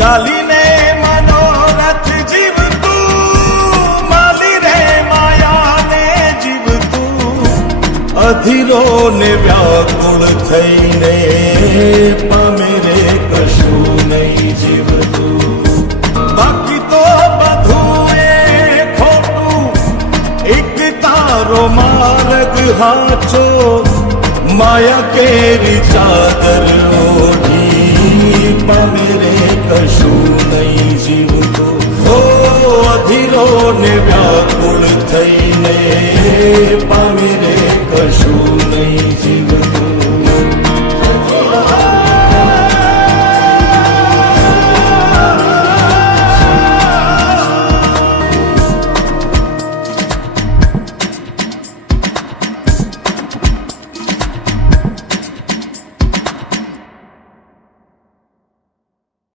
ચાલીને મનોરથ જીવતું, માલી રે માયાને જીવતું, અધીરો ને વ્યાકુળ થઈને પામે રે કશું નહીં જીવતું. બાકી તો બધું એ ખોટું, એક તારો માર્ગ હાચો, માયા કેરી ચાદર ઓઢી પામે રે કશું નહીં જીવતું. ઓ અધીરો ને વ્યાકુળ થઈને પામે રે કશું નહીં જીવતું.